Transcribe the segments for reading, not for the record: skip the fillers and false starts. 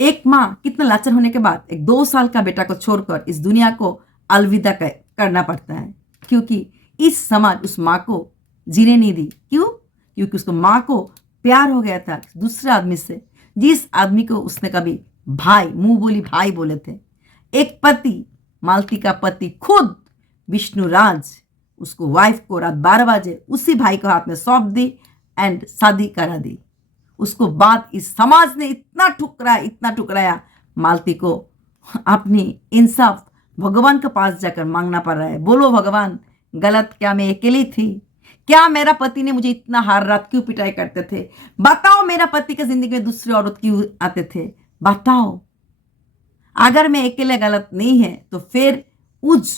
एक माँ कितना लाचार होने के बाद एक 2 साल का बेटा को छोड़कर इस दुनिया को अलविदा करना पड़ता है, क्योंकि इस समाज उस माँ को जीने नहीं दी। क्यों? क्योंकि उसको माँ को प्यार हो गया था दूसरे आदमी से, जिस आदमी को उसने कभी भाई, मुंह बोली भाई बोले थे। एक पति, मालती का पति खुद विष्णुराज, उसको वाइफ को रात 12 बजे उसी भाई को हाथ में सौंप दी एंड शादी करा दी। उसको बाद इस समाज ने इतना ठुकराया, मालती को अपनी इंसाफ भगवान के पास जाकर मांगना पड़ रहा है। बोलो भगवान, गलत क्या मैं अकेली थी? क्या मेरा पति ने मुझे इतना हर रात क्यों पिटाई करते थे? बताओ, मेरा पति के जिंदगी में दूसरी औरत क्यों आते थे? बताओ। अगर मैं अकेले गलत नहीं है तो फिर उज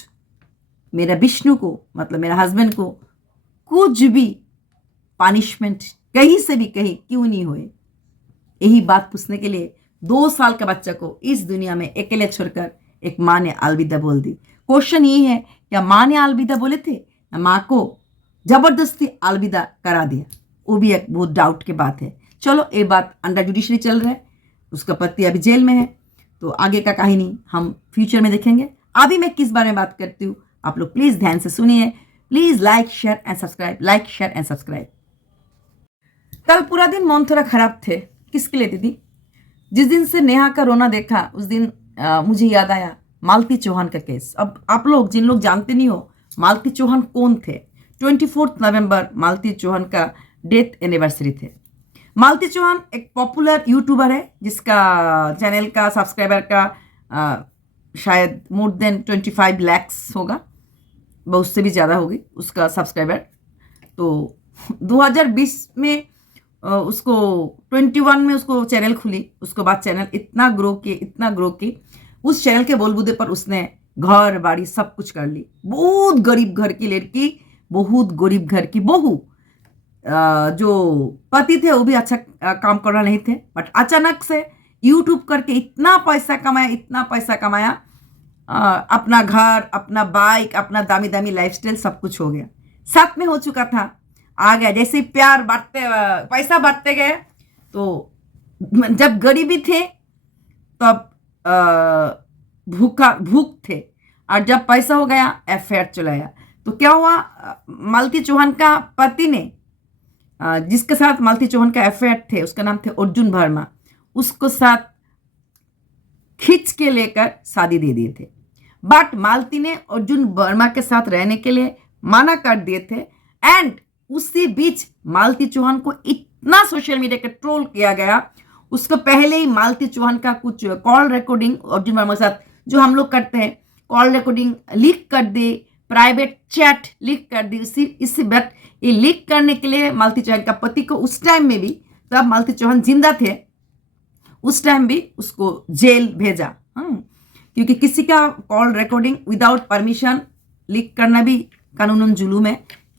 मेरा विष्णु को, मतलब मेरा हस्बैंड को, कुछ भी पनिशमेंट कहीं से भी कहीं क्यों नहीं हुए? यही बात पूछने के लिए 2 साल का बच्चा को इस दुनिया में अकेले छोड़कर एक माँ ने अलविदा बोल दी। क्वेश्चन ये है, क्या माँ ने अलविदा बोले थे ना माँ को जबरदस्ती अलविदा करा दिया? वो भी एक बहुत डाउट की बात है। चलो, ये बात अंडर जुडिशरी चल रहा है, उसका पति अभी जेल में है, तो आगे का कहानी हम फ्यूचर में देखेंगे। अभी मैं किस बारे में बात करती हूँ, आप लोग प्लीज ध्यान से सुनिए। Please like share and subscribe, like share and subscribe. कल पूरा दिन मन थोड़ा खराब थे। किसके लिए दीदी? जिस दिन से नेहा का रोना देखा उस दिन मुझे याद आया मालती चौहान का केस। अब आप लोग जिन लोग जानते नहीं हो मालती चौहान कौन थे, 24 नवंबर मालती चौहान का डेथ एनिवर्सरी थे। मालती चौहान एक पॉपुलर यूट्यूबर है जिसका चैनल का सब्सक्राइबर का शायद मोर देन 25 lakhs होगा, बहुत से भी ज़्यादा होगी उसका सब्सक्राइबर। तो 2020 में उसको 21 में उसको चैनल खुली, उसके बाद चैनल इतना ग्रो की उस चैनल के बोलबूदे पर उसने घर बाड़ी सब कुछ कर ली। बहुत गरीब घर की लड़की, बहुत गरीब घर की बहू, जो पति थे वो भी अच्छा काम कर रहा नहीं थे, बट अचानक से यूट्यूब करके इतना पैसा कमाया, अपना घर, अपना बाइक, अपना दामी दामी लाइफस्टाइल सब कुछ हो गया। साथ में हो चुका था, आ गया। जैसे प्यार बढ़ते, पैसा बढ़ते गए, तो जब गरीबी थे तब भूख थे, और जब पैसा हो गया अफेयर चलाया। तो क्या हुआ, मालती चौहान का पति ने, जिसके साथ मालती चौहान का अफेयर थे, उसका नाम थे अर्जुन वर्मा, उसको साथ खींच के लेकर शादी दे दिए थे। बट मालती ने अर्जुन वर्मा के साथ रहने के लिए मना कर दिए थे। एंड उसी बीच मालती चौहान को इतना सोशल मीडिया का ट्रोल किया गया। उसको पहले ही मालती चौहान का कुछ कॉल रिकॉर्डिंग अर्जुन वर्मा के साथ जो हम लोग करते हैं, कॉल रिकॉर्डिंग लीक कर दी, प्राइवेट चैट लीक कर दी। इसी बट ये लीक करने के लिए मालती चौहान का पति को उस टाइम में भी, तब मालती चौहान जिंदा थे, उस टाइम भी उसको जेल भेजा। क्योंकि किसी का call recording without permission leak करना भी कानूनन जुलूम है,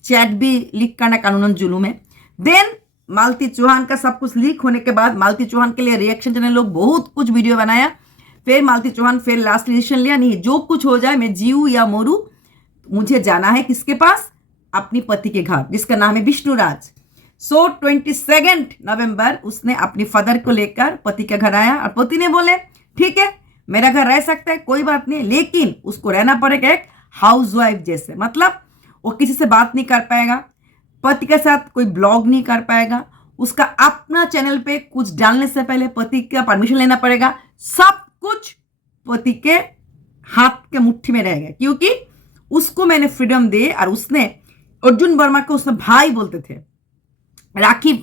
चैट भी लीक करना कानूनन जुलूम है। देन मालती चौहान का सब कुछ लीक होने के बाद मालती चौहान के लिए रिएक्शन चैनल लोग बहुत कुछ वीडियो बनाया। फिर मालती चौहान फिर लास्ट डिसीजन लिया, नहीं जो कुछ हो जाए, मैं जीऊँ या मोरू, मुझे जाना है किसके पास? अपनी पति के घर, जिसका नाम है विष्णुराज। 22 नवंबर उसने अपनी फादर को लेकर पति के घर आया, और पति ने बोले ठीक है मेरा घर रह सकता है, कोई बात नहीं, लेकिन उसको रहना पड़ेगा एक हाउसवाइफ जैसे। मतलब वो किसी से बात नहीं कर पाएगा, पति के साथ कोई ब्लॉग नहीं कर पाएगा, उसका अपना चैनल पे कुछ डालने से पहले पति का परमिशन लेना पड़ेगा। सब कुछ पति के हाथ के मुट्ठी में रहेगा, क्योंकि उसको मैंने फ्रीडम दे। और उसने अर्जुन वर्मा को उसने भाई बोलते थे, राखी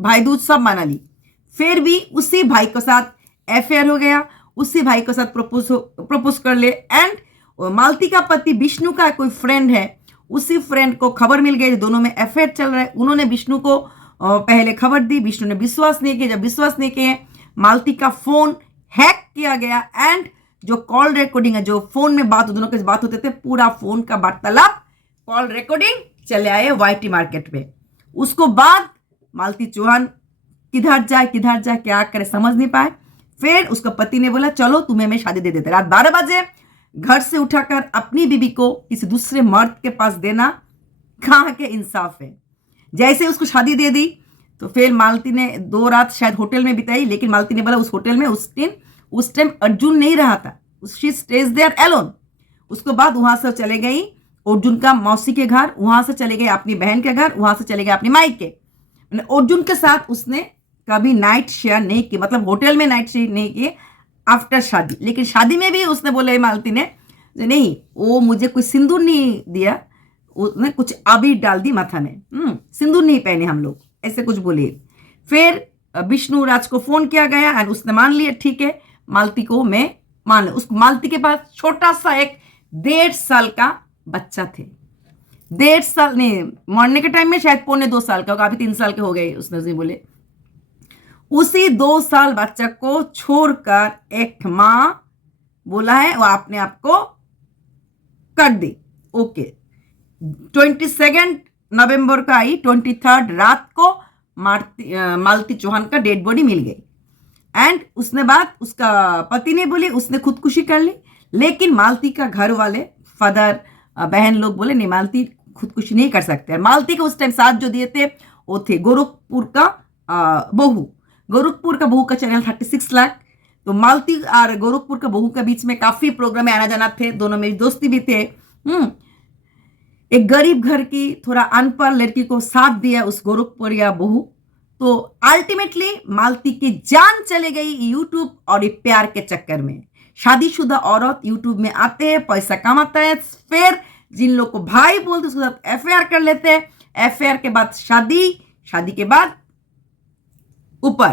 भाई दूज सब माना ली। फिर भी उसी भाई के साथ अफेयर हो गया, उसी भाई के साथ प्रपोज कर ले। एंड मालती का पति विष्णु का कोई फ्रेंड है, उसी फ्रेंड को खबर मिल गई दोनों में अफेयर चल रहा है। उन्होंने विष्णु को पहले खबर दी, विष्णु ने विश्वास नहीं किया। जब विश्वास नहीं किया, मालती का फोन हैक किया गया। एंड जो कॉल रिकॉर्डिंग है, जो फोन में बात दोनों के बात होते थे, पूरा फोन का वार्तालाप कॉल रिकॉर्डिंग चले आए वाईटी मार्केट में। उसको बाद मालती चौहान किधर जाए क्या करे समझ नहीं पाए। फिर उसका पति ने बोला चलो तुम्हें मैं शादी दे देते। रात 12 बजे घर से उठाकर अपनी बीबी को किसी दूसरे मर्द के पास देना कहाँ के इंसाफ है। जैसे उसको शादी दे दी, तो फिर मालती ने 2 रात शायद होटल में बिताई, लेकिन मालती ने बोला उस होटल में उस टाइम अर्जुन नहीं रहा था, शी स्टेज देयर एलोन। उसके बाद वहां से चले गई अर्जुन का मौसी के घर, वहां से चले गए अपनी बहन के घर, वहां से चले गए अपनी माई के। अर्जुन के साथ उसने कभी नाइट शेयर नहीं की, मतलब होटल में नाइट शेयर नहीं किए आफ्टर शादी। लेकिन शादी में भी उसने बोले मालती ने नहीं, वो मुझे कोई सिंदूर नहीं दिया, उसने कुछ अबीर डाल दी माथा में, सिंदूर नहीं पहने हम लोग, ऐसे कुछ बोले। फिर विष्णु राज को फोन किया गया एंड उसने मान लिया, ठीक है मालती को मैं मान लिया। उस मालती के पास छोटा सा एक 1.5 साल का बच्चा थे, 1.5 साल नहीं, मरने के टाइम में शायद 2.25 साल का होगा, अभी 3 साल के हो गए उसने बोले। उसी 2 साल बच्चा को छोड़कर एक माँ बोला है वो अपने आप को कर दी। ओके, 22 नवंबर का आई, 23 रात को मालती चौहान का डेड बॉडी मिल गई। एंड उसने बाद उसका पति ने बोली उसने खुदकुशी कर ली, लेकिन मालती का घर वाले फादर बहन लोग बोले नहीं, मालती खुदकुशी नहीं कर सकते। मालती को उस टाइम साथ जो दिए थे वो थे गोरखपुर का बहू, गोरखपुर का बहू का चैनल 36 लाख। तो मालती और गोरखपुर का बहू के बीच में काफी प्रोग्राम में आना जाना थे, दोनों में दोस्ती भी थे। एक गरीब घर की थोड़ा अनपढ़ लड़की को साथ दिया उस गोरखपुर या बहू। तो अल्टीमेटली मालती की जान चले गई यूट्यूब और ये प्यार के चक्कर में। शादीशुदा औरत यूट्यूब में आते हैं, पैसा कमाता है, फिर जिन लोग को भाई बोलते उसके साथ एफआईआर कर लेते हैं, एफआईआर के बाद शादी के बाद ऊपर,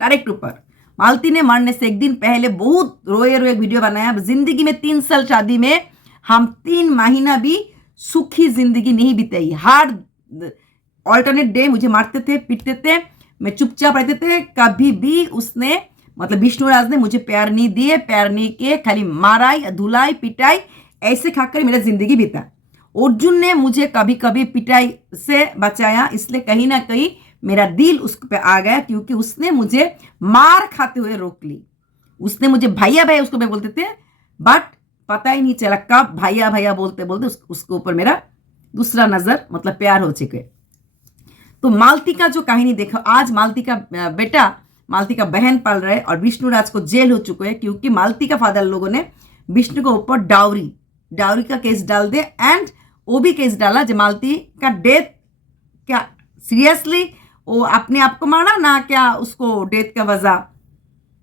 डायरेक्ट ऊपर। मालती ने मरने से एक दिन पहले बहुत रोए रोए वीडियो बनाया, जिंदगी में 3 साल शादी में हम 3 महीना भी सुखी जिंदगी नहीं बिताई। हर ऑल्टरनेट डे मुझे मारते थे, पीटते थे, मैं चुपचाप रहते थे। कभी भी उसने मतलब विष्णुराज ने मुझे प्यार नहीं दिए, प्यार नहीं किए, खाली माराई, धुलाई, पिटाई ऐसे खाकर मेरा जिंदगी बीता। अर्जुन ने मुझे कभी कभी पिटाई से बचाया, इसलिए कहीं ना कहीं मेरा दिल उस पे आ गया, क्योंकि उसने मुझे मार खाते हुए रोक ली। उसने मुझे भैया भैया उसको मैं बोलते थे, बट पता ही नहीं चला कब भैया भैया बोलते बोलते उसके ऊपर मेरा दूसरा नजर मतलब प्यार हो चुके। तो मालती का जो कहानी देखो, आज मालती का बेटा मालती का बहन पल रहे और विष्णुराज को जेल हो चुके हैं, क्योंकि मालती का फादर लोगों ने विष्णु के ऊपर डाउरी का केस डाल दे। एंड वो भी केस डाला जो मालती का डेथ क्या सीरियसली वो अपने आप को मारा ना, क्या उसको डेथ का वजह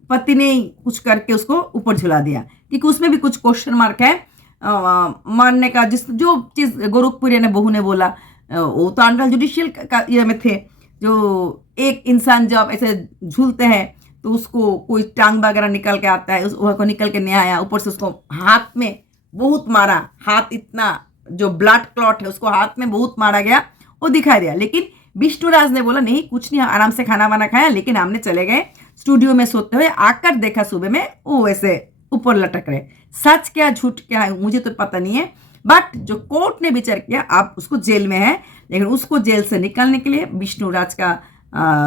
पति ने कुछ करके उसको ऊपर झुला दिया, क्योंकि उसमें भी कुछ क्वेश्चन मार्क है मरने का। जो चीज गोरखपुरी ने बहू ने बोला वो तो अंडर जुडिशियल ये में थे, जो एक इंसान जब ऐसे झूलते हैं तो उसको कोई टांग वगैरह निकल के आता है, उसको निकल के नहीं आया, ऊपर से उसको हाथ में बहुत मारा, हाथ इतना जो ब्लड क्लॉट है उसको हाथ में बहुत मारा गया, वो दिखाई दिया। लेकिन विष्णुराज ने बोला नहीं कुछ नहीं, आराम से खाना वाना खाया, लेकिन हमने चले गए स्टूडियो में सोते हुए, आकर देखा सुबह में वो वैसे ऊपर लटक रहे। सच क्या झूठ क्या है मुझे तो पता नहीं है, बट जो कोर्ट ने विचार किया आप उसको जेल में है, लेकिन उसको जेल से निकालने के लिए विष्णुराज का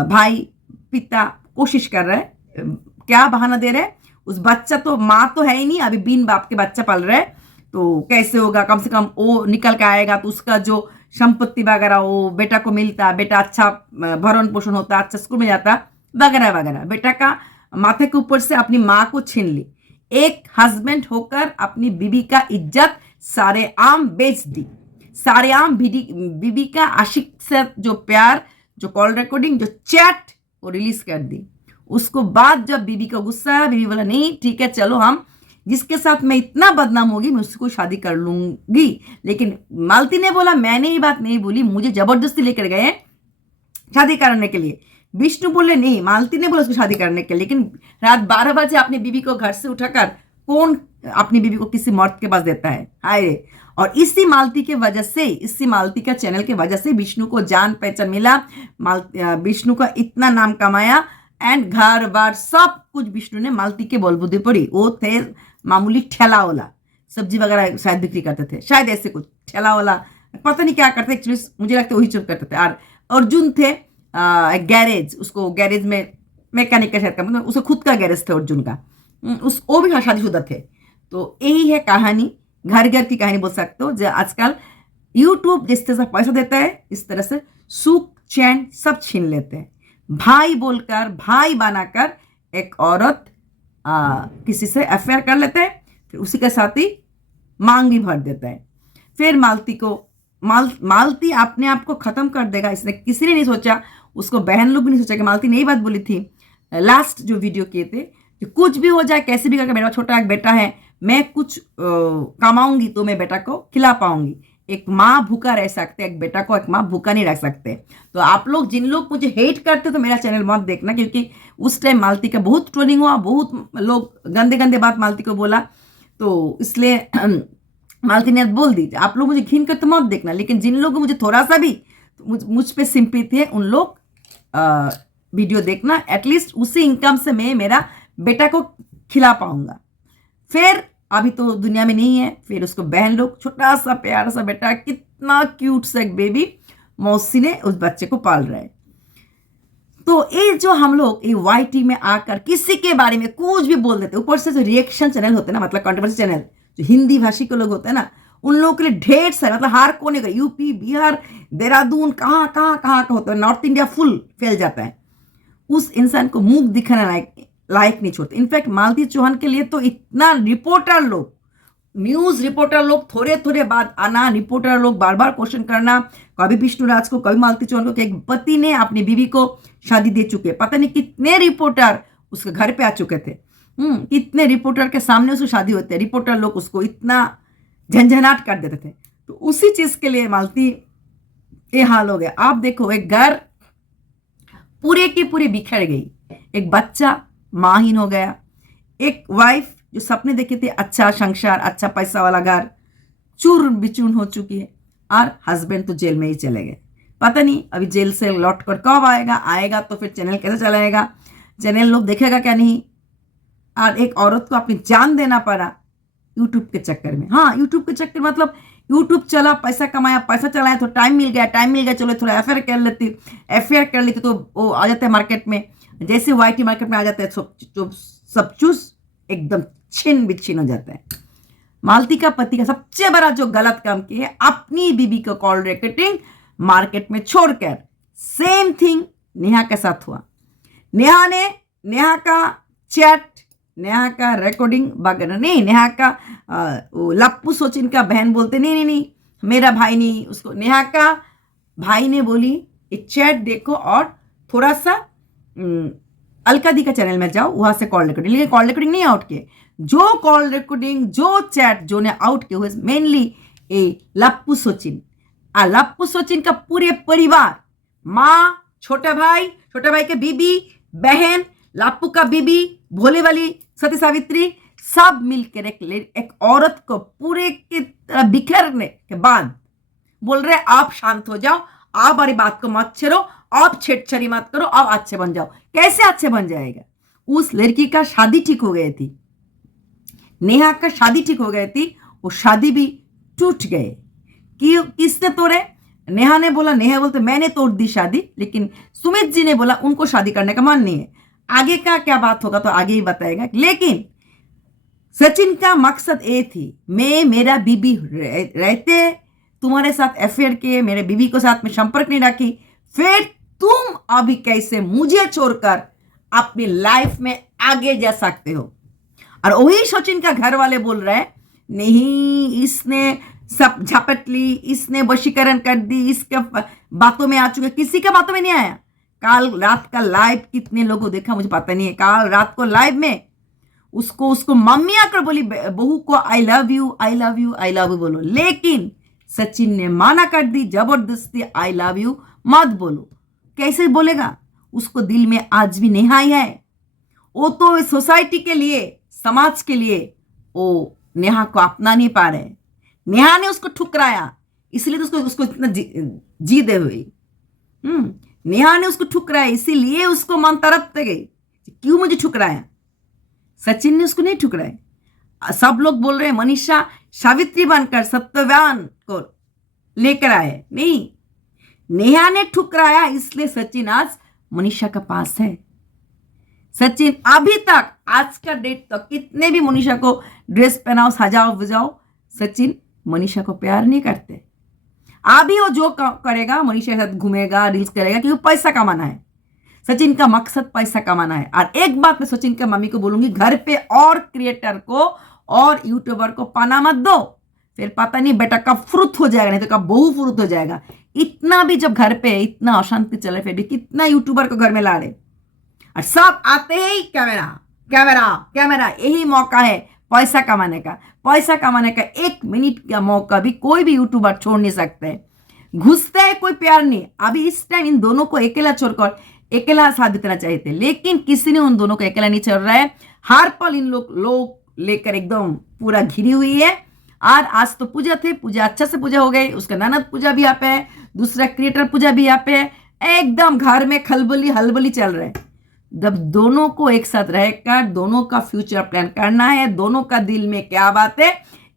भाई पिता कोशिश कर रहे हैं। क्या बहाना दे रहे हैं, उस बच्चा तो माँ तो है ही नहीं, अभी बिन बाप के बच्चा पल रहे, तो कैसे होगा, कम से कम वो निकल के आएगा तो उसका जो संपत्ति वगैरह वो बेटा को मिलता, बेटा अच्छा भरण पोषण होता, अच्छा स्कूल में जाता वगैरह वगैरह। बेटा का माथे के ऊपर से अपनी माँ को छीन ली, एक हस्बैंड होकर अपनी बीबी का इज्जत सारे आम बेच दी, सारे आम बीबी का आशिक से जो प्यार, जो कॉल रिकॉर्डिंग, जो चैट वो रिलीज कर दी। उसको बाद जब बीबी का गुस्सा है, बीबी बोला नहीं ठीक है चलो हम जिसके साथ मैं इतना बदनाम होगी मैं उसको शादी कर लूंगी। लेकिन मालती ने बोला मैंने ये बात नहीं बोली, मुझे जबरदस्ती लेकर गए शादी करने के लिए। विष्णु बोले नहीं, मालती ने बोला उसको शादी करने के लिए। लेकिन रात 12 बजे अपनी बीबी को घर से उठाकर कौन अपनी बीबी को किसी मर्द के पास देता है, हाय। और इसी मालती के वजह से, इसी मालती का चैनल के वजह से विष्णु को जान पहचान मिला, विष्णु का इतना नाम कमाया एंड घर बार सब कुछ विष्णु ने मालती के बलबूते पड़ी। वो थे मामूली ठेला वाला, सब्जी वगैरह शायद बिक्री करते थे, शायद ऐसे कुछ ठेला वाला, पता नहीं क्या करते, एक्चुअली मुझे लगता है वही चुप करते थे। और अर्जुन थे एक गैरेज, उसको गैरेज में मैकेनिक का शायद का मतलब उसका खुद का गैरेज था अर्जुन का, वो भी शादीशुदा थे। तो यही है कहानी, घर घर की कहानी बोल सकते हो, जो आजकल यूट्यूब जिस तरह से पैसा देता है इस तरह से सुख चैन सब छीन लेते हैं। भाई बोलकर, भाई बनाकर एक औरत किसी से अफेयर कर लेते हैं, फिर उसी के साथ ही मांग भी भर देता है। फिर मालती अपने आप को खत्म कर देगा, इसने किसी ने नहीं सोचा, उसको बहन लोग भी नहीं सोचा कि मालती ने यही बात बोली थी लास्ट जो वीडियो किए थे कि कुछ भी हो जाए, कैसे भी करके, मेरा छोटा एक बेटा है, मैं कुछ कमाऊंगी तो मैं बेटा को खिला पाऊंगी। एक माँ भूखा रह सकते, एक बेटा को एक माँ भूखा नहीं रख सकते। तो आप लोग जिन लोग मुझे हेट करते तो मेरा चैनल मत देखना, क्योंकि उस टाइम मालती का बहुत ट्रोलिंग हुआ, बहुत लोग गंदे गंदे बात मालती को बोला, तो इसलिए मालती ने बोल दी आप लोग मुझे घिन कर तो मत देखना, लेकिन जिन लोगों को मुझे थोड़ा सा भी मुझ पे सिंपैथी है उन लोग वीडियो देखना, एटलीस्ट उसी इनकम से मैं मेरा बेटा को खिला पाऊंगा। फिर अभी तो दुनिया में नहीं है, फिर उसको बहन लोग, छोटा सा प्यारा सा बेटा, कितना क्यूट सा एक बेबी, मौसी ने उस बच्चे को पाल रहा है। तो ये जो हम लोग ये YT में आकर किसी के बारे में कुछ भी बोल देते, ऊपर से जो रिएक्शन चैनल होते हैं ना, मतलब कंट्रोवर्सी चैनल जो हिंदी भाषी के लोग होते हैं ना, उन लोगों के लिए ढेर सारे, मतलब हर कोने का, यूपी, बिहार, देहरादून, कहाँ कहाँ कहाँ का होता है, नॉर्थ इंडिया फुल फैल जाता है। उस इंसान को मुंह दिखाना लायक नहीं छोड़ते। इनफैक्ट मालती चौहान के लिए तो इतना रिपोर्टर लोग, न्यूज रिपोर्टर लोग थोड़े थोड़े बाद आना, रिपोर्टर लोग बार बार क्वेश्चन करना, कभी विष्णुराज को, कभी मालती चौहान को, कि एक पति ने अपनी बीवी को शादी दे चुके, पता नहीं कितने रिपोर्टर उसके घर पे आ चुके थे, कितने रिपोर्टर के सामने उसकी शादी होती है, रिपोर्टर लोग उसको इतना झंझनाट कर देते थे। तो उसी चीज के लिए मालती ये हाल हो गया। आप देखो, एक घर पूरे की पूरी बिखर गई, एक बच्चा माहीन हो गया, एक वाइफ जो सपने देखे थे अच्छा संसार, अच्छा पैसा वाला घर, चूर बिचूर हो चुकी है, और हस्बैंड तो जेल में ही चले गए। पता नहीं अभी जेल से लौट कर कब आएगा तो फिर चैनल कैसे चलाएगा, चैनल लोग देखेगा क्या नहीं। और एक औरत को अपनी जान देना पड़ा यूट्यूब के चक्कर में। हाँ, यूट्यूब के चक्कर मतलब यूट्यूब चला, पैसा कमाया, पैसा चलाया, तो टाइम मिल गया, चलो थोड़ा अफेयर कर लेती तो वो आ जाते हैं मार्केट में, जैसे YT मार्केट में आ जाते हैं सब चूस एकदम छिन बिछिन हो जाता है। मालती का पति का सबसे बड़ा जो गलत काम किया है, अपनी बीबी को कॉल रिकॉर्डिंग मार्केट में छोड़कर, सेम थिंग नेहा के साथ हुआ। नेहा का चैट, नेहा का रिकॉर्डिंग वगैरह नहीं, नेहा का लप्पू सोचिन का बहन बोलते नहीं मेरा भाई नहीं, उसको नेहा का भाई ने बोली ये चैट देखो और थोड़ा सा अलका दी का चैनल में जाओ, वहां से कॉल रिकॉर्डिंग, लेकिन कॉल रिकॉर्डिंग नहीं आउट किए, जो कॉल रिकॉर्डिंग जो चैट जो ने आउट किए हुए मेनली ए लप्पू सोचिन का पूरे परिवार, माँ, छोटा भाई के बीबी, बहन, लप्पू का बीबी, भोले वाली सती सावित्री, सब मिलकर एक औरत को पूरे की तरह बिखरने के बाद बोल रहे आप शांत हो जाओ, आप हमारी बात को मत छेड़ो, आप छेड़छाड़ी मत करो, आप अच्छे बन जाओ। कैसे अच्छे बन जाएगा? उस लड़की का शादी ठीक हो गई थी, नेहा का शादी ठीक हो गई थी, वो शादी भी टूट गए। किसने तोड़े? नेहा ने बोला, नेहा बोलते मैंने तोड़ दी शादी, लेकिन सुमित जी ने बोला उनको शादी करने का मन नहीं है। आगे का क्या बात होगा तो आगे ही बताएगा, लेकिन सचिन का मकसद ये थी, मैं मेरा बीबी रहते तुम्हारे साथ अफेयर किए, मेरे बीबी के साथ में संपर्क नहीं रखी, फिर तुम अभी कैसे मुझे छोड़कर अपनी लाइफ में आगे जा सकते हो। और वही सचिन का घर वाले बोल रहे हैं नहीं, इसने सब झपट ली, इसने वशीकरण कर दी, इसके बातों में आ चुके, किसी के बातों में नहीं आया। कल रात का लाइव कितने लोगों देखा मुझे पता नहीं है, कल रात को लाइव में उसको मम्मी आकर बोली बहू को आई लव यू बोलो, लेकिन सचिन ने माना कर दी, जबरदस्ती आई लव यू मत बोलो। कैसे बोलेगा? उसको दिल में आज भी नेहा है, वो तो सोसाइटी के लिए, समाज के लिए वो नेहा को अपना नहीं पा रहे। नेहा ने उसको ठुकराया, इसलिए तो उसको इतना जीते हुए नेहा ने उसको ठुकराया, इसीलिए उसको मन तड़पते गई, क्यों मुझे ठुकराया। सचिन ने उसको नहीं ठुकराया। सब लोग बोल रहे हैं मनीषा सावित्री बनकर सत्यवान को लेकर आए, नहीं, नेहा ने ठुकराया, इसलिए सचिन आज मनीषा का पास है। सचिन अभी तक आज का डेट तक कितने भी मनीषा को ड्रेस पहनाओ, सजाओ बुझाओ, सचिन मनीषा को प्यार नहीं करते। अभी वो जो करेगा, मनीषा के साथ घूमेगा, रील्स करेगा, क्योंकि पैसा कमाना है। सचिन का मकसद पैसा कमाना है। और एक बात मैं सचिन के मम्मी को बोलूंगी, घर पे और क्रिएटर को और यूट्यूबर को पाना मत दो, फिर पता नहीं बेटा कब फ्रुत हो जाएगा, नहीं तो कब बहु फ्रुत हो जाएगा। इतना भी जब घर पे इतना अशांति चल रहा, फिर भी कितना यूट्यूबर को घर में ला रहे, और सब आते ही कैमरा कैमरा कैमरा। यही मौका है पैसा कमाने का। पैसा कमाने का 1 मिनट का मौका भी कोई भी यूट्यूबर छोड़ नहीं सकते। घुसते हैं कोई प्यार नहीं। अभी इस टाइम इन दोनों को अकेला छोड़कर अकेला साथ देना चाहिए थे, लेकिन किसी ने उन दोनों को अकेला नहीं छोड़ रहा है। हर पल इन लोग लेकर एकदम पूरा घिरी हुई है। और आज तो पूजा थे, पूजा अच्छा से पूजा हो गई, उसका ननद पूजा भी यहाँ पे है, दूसरा क्रिएटर पूजा भी यहाँ पे है। एकदम घर में खलबली हलबली चल रहा है। जब दोनों को एक साथ रहकर दोनों का फ्यूचर प्लान करना है, दोनों का दिल में क्या बात है,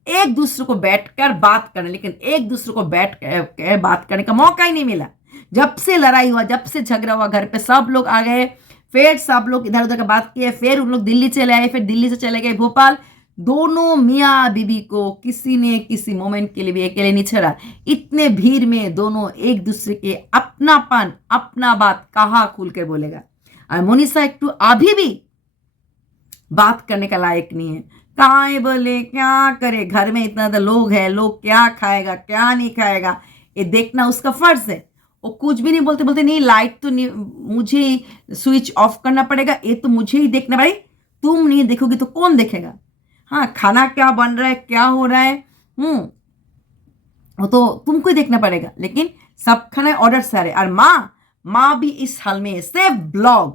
एक दूसरे को बैठकर बात करना, लेकिन एक दूसरे को बैठ कर बात करने का मौका ही नहीं मिला। जब से लड़ाई हुआ, जब से झगड़ा हुआ, घर पे सब लोग आ गए, फिर सब लोग इधर उधर का बात किए, फिर उन लोग दिल्ली चले आए, फिर दिल्ली से चले गए भोपाल। दोनों मियाँ बीबी को किसी ने किसी मोमेंट के लिए भी अकेले नहीं छोड़ा। इतने भीड़ में दोनों एक दूसरे के अपनापन अपना बात कहाँ खुल कर बोलेगा। और मोनिशा एकटू अभी भी बात करने का लायक नहीं है। कहाँ है बोले, क्या करे, घर में इतना तो लोग है, लोग क्या खाएगा क्या नहीं खाएगा ये देखना उसका फर्ज है। वो कुछ भी नहीं बोलते, बोलते नहीं लाइट तो नहीं, मुझे स्विच ऑफ करना पड़ेगा, ये तो मुझे ही देखना भाई, तुम नहीं देखोगी तो कौन देखेगा। हाँ, खाना क्या बन रहा है क्या हो रहा है, वो तो तुमको ही देखना पड़ेगा, लेकिन सब खाना ऑर्डर से आ रहे। और माँ भी इस हाल में, सिर्फ ब्लॉग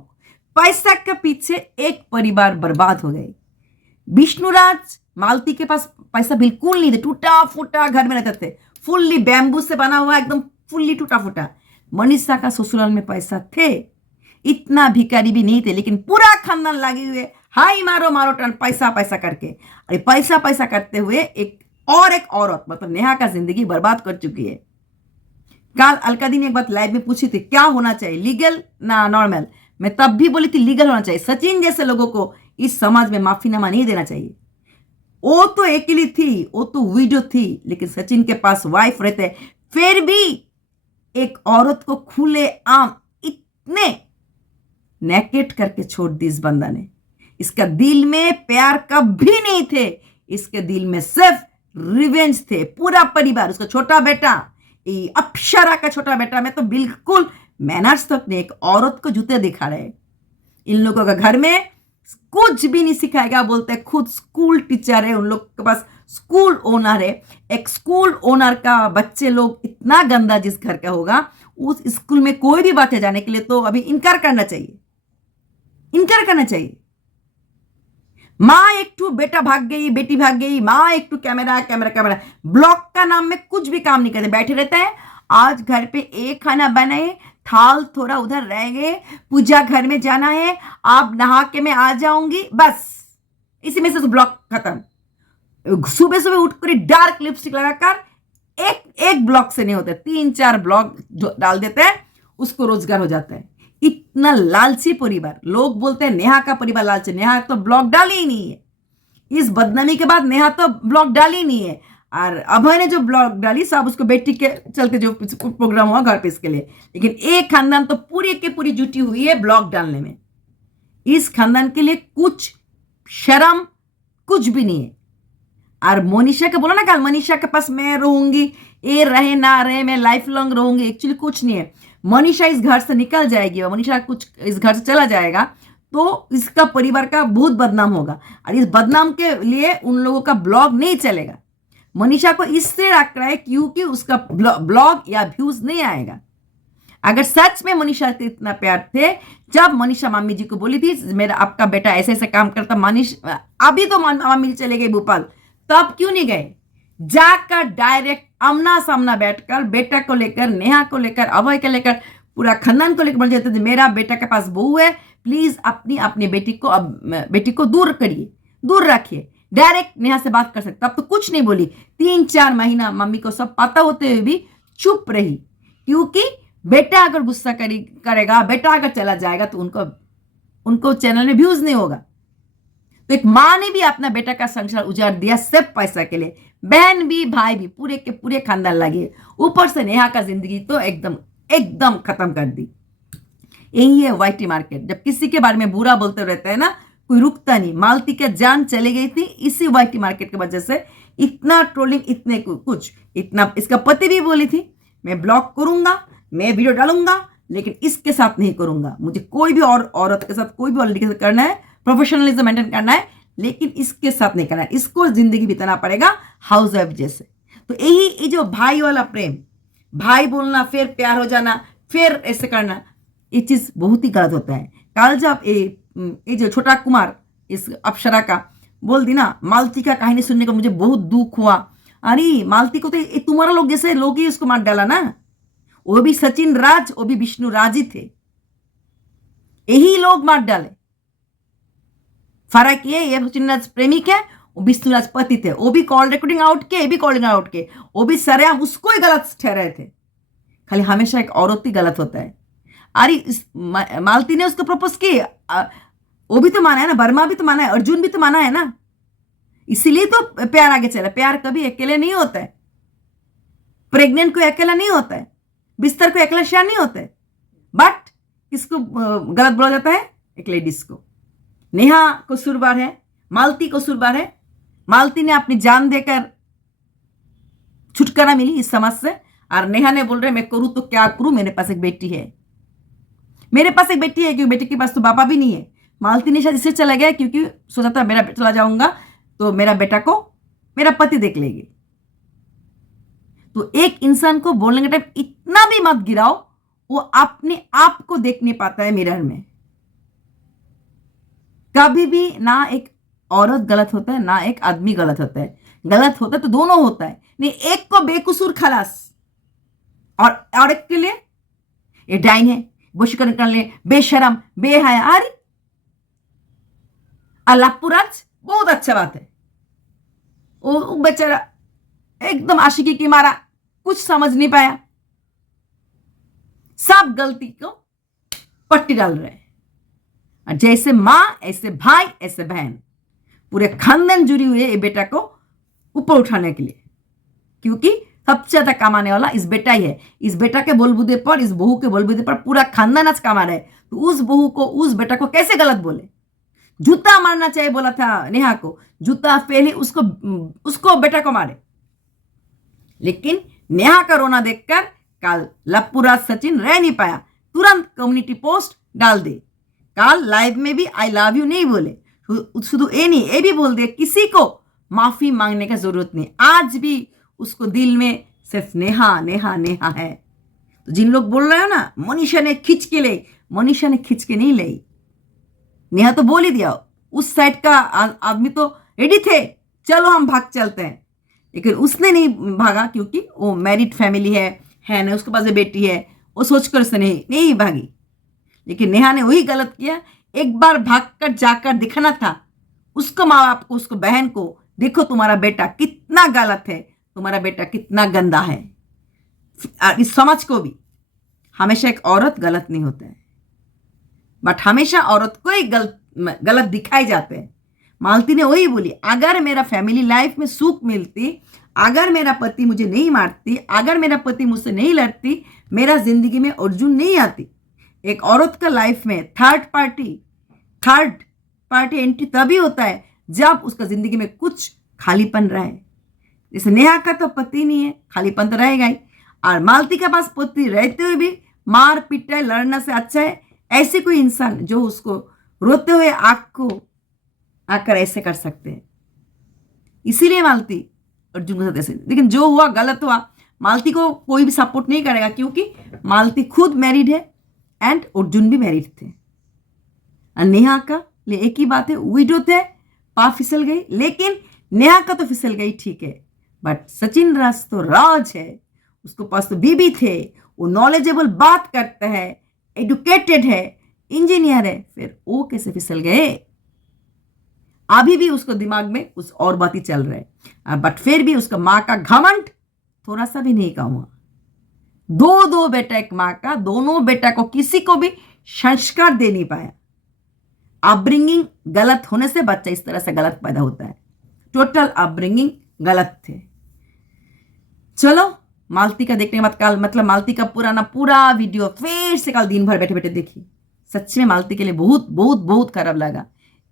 पैसा के पीछे एक परिवार बर्बाद हो गए। विष्णुराज मालती के पास पैसा बिल्कुल नहीं थे, टूटा फूटा घर में रहते थे, फुल्ली बैम्बू से बना हुआ, एकदम फुल्ली टूटा फूटा। मनीषा का ससुराल में पैसा थे, इतना भिखारी भी नहीं थे, लेकिन पूरा खानदान लगे हुए हाई मारो मारो टन पैसा पैसा करके। अरे पैसा पैसा करते हुए एक औरत मतलब नेहा का जिंदगी बर्बाद कर चुकी है। कल अलका दी ने एक बात लाइव में पूछी थी, क्या होना चाहिए, लीगल ना नॉर्मल। मैं तब भी बोली थी लीगल होना चाहिए। सचिन जैसे लोगों को इस समाज में माफीनामा नहीं देना चाहिए। वो तो अकेली थी, वो तो वीडियो थी, लेकिन सचिन के पास वाइफ रहते, फिर भी एक औरत को खुले आम इतने नेकेट करके छोड़ दी इस बंदा ने। इसका दिल में प्यार कभी नहीं थे, इसके दिल में सिर्फ रिवेंज थे। पूरा परिवार, उसका छोटा बेटा, अप्सरा का छोटा बेटा में तो बिल्कुल मैनर्स तक नहीं, एक औरत को जूते दिखा रहे। इन लोगों का घर में कुछ भी नहीं सिखाएगा, बोलते हैं खुद स्कूल टीचर है, उन लोग के पास स्कूल ओनर है। एक स्कूल ओनर का बच्चे लोग इतना गंदा जिस घर का होगा, उस स्कूल में कोई भी बातें जाने के लिए तो अभी इनकार करना चाहिए, इनकार करना चाहिए। माँ एक ठू बेटा भाग गई, बेटी भाग गई, माँ एक ठू कैमरा कैमरा कैमरा, ब्लॉग का नाम में कुछ भी काम नहीं करते, बैठे रहते हैं। आज घर पे एक खाना बनाए, थाल थोड़ा उधर रह गए, पूजा घर में जाना है, आप नहा के मैं आ जाऊंगी, बस इसी में से तो ब्लॉग खत्म। सुबह सुबह उठकर डार्क लिपस्टिक लगाकर एक ब्लॉग से नहीं होते, 3-4 ब्लॉग डाल देते हैं, उसको रोजगार हो जाता है। इतना लालची परिवार। लोग बोलते हैं नेहा का परिवार लालची, नेहा तो ब्लॉग डाली ही नहीं है। इस बदनामी के बाद नेहा तो ब्लॉग डाली नहीं है, और अभय ने जो ब्लॉग डाली सब उसको बेटी के चलते जो प्रोग्राम हुआ घर पे इसके लिए, लेकिन एक खानदान तो पूरी के पूरी जुटी हुई है ब्लॉग डालने में। इस खानदान के लिए कुछ शर्म कुछ भी नहीं है। और मोनिशा का बोला ना कल, मनीषा के पास मैं रहूंगी, ये रहे ना रहे मैं लाइफ लॉन्ग रहूंगी, एक्चुअली कुछ नहीं है। मनीषा इस घर से निकल जाएगी और मनीषा कुछ इस घर से चला जाएगा तो इसका परिवार का बहुत बदनाम होगा, और इस बदनाम के लिए उन लोगों का ब्लॉग नहीं चलेगा। मनीषा को इससे रख रहा है क्योंकि उसका ब्लॉग या व्यूज नहीं आएगा। अगर सच में मनीषा से इतना प्यार थे, जब मनीषा मामी जी को बोली थी मेरा आपका बेटा ऐसे ऐसे काम करता, अभी तो मामी जी चले गए भोपाल, तब क्यों नहीं गए? जाकर डायरेक्ट आमना सामना बैठकर बेटा को लेकर, नेहा को लेकर, अभय को लेकर, पूरा खानदान को लेकर बोल जाते थे मेरा बेटा के पास बहू है, प्लीज अपनी बेटी को दूर करिए, दूर रखिए। डायरेक्ट नेहा से बात कर सकता, अब तो कुछ नहीं बोली। 3-4 महीना मम्मी को सब पता होते हुए भी चुप रही, क्योंकि बेटा अगर गुस्सा करेगा, बेटा अगर चला जाएगा तो उनको चैनल में व्यूज नहीं होगा। तो एक माँ ने भी अपना बेटा का संसार उजाड़ दिया सिर्फ पैसा के लिए। बहन भी भाई भी पूरे के पूरे खानदान लगे, ऊपर से नेहा का जिंदगी तो एकदम खत्म कर दी। यही है वाईटी मार्केट। जब किसी के बारे में बुरा बोलते रहता है ना, कोई रुकता नहीं। मालती का जान चली गई थी इसी वाईटी मार्केट की वजह से। इतना ट्रोलिंग, इतने कुछ, इतना। इसका पति भी बोली थी मैं ब्लॉक करूंगा, मैं वीडियो डालूंगा, लेकिन इसके साथ नहीं करूंगा। मुझे कोई भी और औरत के साथ, कोई भी और लड़की के साथ करना है, प्रोफेशनलिज्म मेंटेन करना है, लेकिन इसके साथ नहीं करना है। इसको जिंदगी बिताना पड़ेगा हाउस वाइफ जैसे। तो यही जो भाई वाला प्रेम, भाई बोलना फिर प्यार हो जाना, फिर ऐसे करना, ये चीज बहुत ही गलत होता है। कल जब ये जो छोटा कुमार इस अप्सरा का बोल दी ना, मालती का कहानी सुनने को मुझे बहुत दुख हुआ। अरे मालती को तो तुम्हारा लोग जैसे लोग ही उसको मार डाला ना। वो भी सचिन राज, वो भी विष्णु राज ही थे, यही लोग मार डाले। फर्क ये सचिन राज प्रेमिक है, वो विष्णु राज पति थे। वो भी कॉल रिकॉर्डिंग आउट के, ये भी कॉलिंग आउट के, वो भी सरेआम उसको ही गलत ठहराए थे। खाली हमेशा एक औरत ही गलत होता है। अरे मालती ने उसको प्रपोज किया, वो भी तो माना है ना, वर्मा भी तो माना है, अर्जुन भी तो माना है ना, इसीलिए तो प्यार आगे चला। प्यार कभी अकेले नहीं होता है, प्रेग्नेंट को अकेला नहीं होता है, बिस्तर को अकेला शेयर नहीं होता है। बट किसको गलत बोला जाता है? एक लेडीज को। नेहा कसूरवार है, मालती कसूरवार है। मालती ने अपनी जान देकर छुटकारा मिली इस समाज से, और नेहा ने बोल रहे मैं करूं तो क्या करूं, मेरे पास एक बेटी है, मेरे पास एक बेटी है, क्योंकि बेटी के पास तो पापा भी नहीं है। मालती ने शायद इससे चला गया क्योंकि सोचा था मेरा चला जाऊंगा तो मेरा बेटा को मेरा पति देख लेगी। तो एक इंसान को बोलने के टाइम इतना भी मत गिराओ, वो अपने आप को देख नहीं पाता है मिरर में। कभी भी ना एक औरत गलत होता है, ना एक आदमी गलत होता है। गलत होता है तो दोनों होता है, नहीं एक को बेकसूर खलास, और एक के लिए ये डाइन है, बुशकन कर ले, बेशरम, बेहया। अरे अल्लाहपुराज बहुत अच्छा बात है, वो बेचारा एकदम आशिकी की मारा कुछ समझ नहीं पाया, सब गलती को पट्टी डाल रहे हैं। जैसे मां ऐसे भाई ऐसे बहन, पूरे खानदान जुड़ी हुई है ये बेटा को ऊपर उठाने के लिए, क्योंकि सबसे ज्यादा कमाने वाला इस बेटा ही है। इस बेटा के बोलबुदे पर, इस बहू के बोलबुदे पर पूरा खानदान आज कमा रहा है। तो उस बहू को, उस बेटा को कैसे गलत बोले? जूता मारना चाहिए बोला था नेहा को, जूता पहले उसको बेटा को मारे। लेकिन नेहा का रोना देखकर कल लप्पुराज सचिन रह नहीं पाया, तुरंत कम्युनिटी पोस्ट डाल दे। कल लाइव में भी आई लव यू नहीं बोले, शुद्ध ये नहीं, ये भी बोल दे किसी को माफी मांगने का जरूरत नहीं। आज भी उसको दिल में सिर्फ नेहा नेहा नेहा है। तो जिन लोग बोल रहे हो ना मनीषा ने खींच के ले, मनीषा ने खींच के नहीं ली, नेहा तो बोल ही दिया। उस साइड का आदमी तो रेडी थे, चलो हम भाग चलते हैं, लेकिन उसने नहीं भागा क्योंकि वो मैरिड फैमिली है ना, उसके पास बेटी है, वो सोचकर उसने नहीं भागी। लेकिन नेहा ने वही गलत किया, एक बार भागकर जाकर दिखाना था उसको, माँ बाप को, उसको बहन को, देखो तुम्हारा बेटा कितना गलत है, तुम्हारा बेटा कितना गंदा है। इस समाज को भी हमेशा एक औरत गलत नहीं होता है, बट हमेशा औरत को ही गलत दिखाए जाते हैं। मालती ने वही बोली, अगर मेरा फैमिली लाइफ में सुख मिलती, अगर मेरा पति मुझे नहीं मारती, अगर मेरा पति मुझसे नहीं लड़ती, मेरा जिंदगी में अर्जुन नहीं आती। एक औरत का लाइफ में थर्ड पार्टी एंट्री तभी होता है जब उसका जिंदगी में कुछ खालीपन रहे। जैसे नेहा का तो पति नहीं है, खालीपन तो रहेगा ही। और मालती के पास पति रहते हुए भी मार पिटाई लड़ना से अच्छा है ऐसे कोई इंसान जो उसको रोते हुए आंख को आकर ऐसे कर सकते हैं। इसीलिए मालती अर्जुन के साथ ऐसे, लेकिन जो हुआ गलत हुआ। मालती को कोई भी सपोर्ट नहीं करेगा क्योंकि मालती खुद मैरिड है एंड अर्जुन भी मैरिड थे। और नेहा का लिए एक ही बात है, विडो थे, पा फिसल गई, लेकिन नेहा का तो फिसल गई ठीक है, बट सचिन राज तो राज है, उसको पास तो बीबी थे, वो नॉलेजेबल बात करता है, एडुकेटेड है, इंजीनियर है, फिर वो कैसे फिसल गए? अभी भी उसको दिमाग में कुछ और बात ही चल रहा है। बट फिर भी उसका माँ का घमंड थोड़ा सा भी नहीं कम हुआ। दो बेटा एक माँ का, दोनों बेटा को किसी को भी संस्कार दे नहीं पाया। अपब्रिंगिंग गलत होने से बच्चा इस तरह से गलत पैदा होता है। टोटल अपब्रिंगिंग गलत थे। चलो मालती का देखने के बाद कल, मतलब मालती का पूरा वीडियो फिर से कल दिन भर बैठे बैठे देखी। सच में मालती के लिए बहुत बहुत बहुत खराब लगा।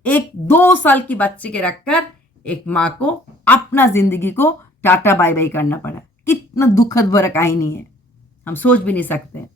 एक 2 साल की बच्चे के रखकर एक माँ को अपना जिंदगी को टाटा बाय बाय करना पड़ा। कितना दुखद भरा कहानी है, हम सोच भी नहीं सकते।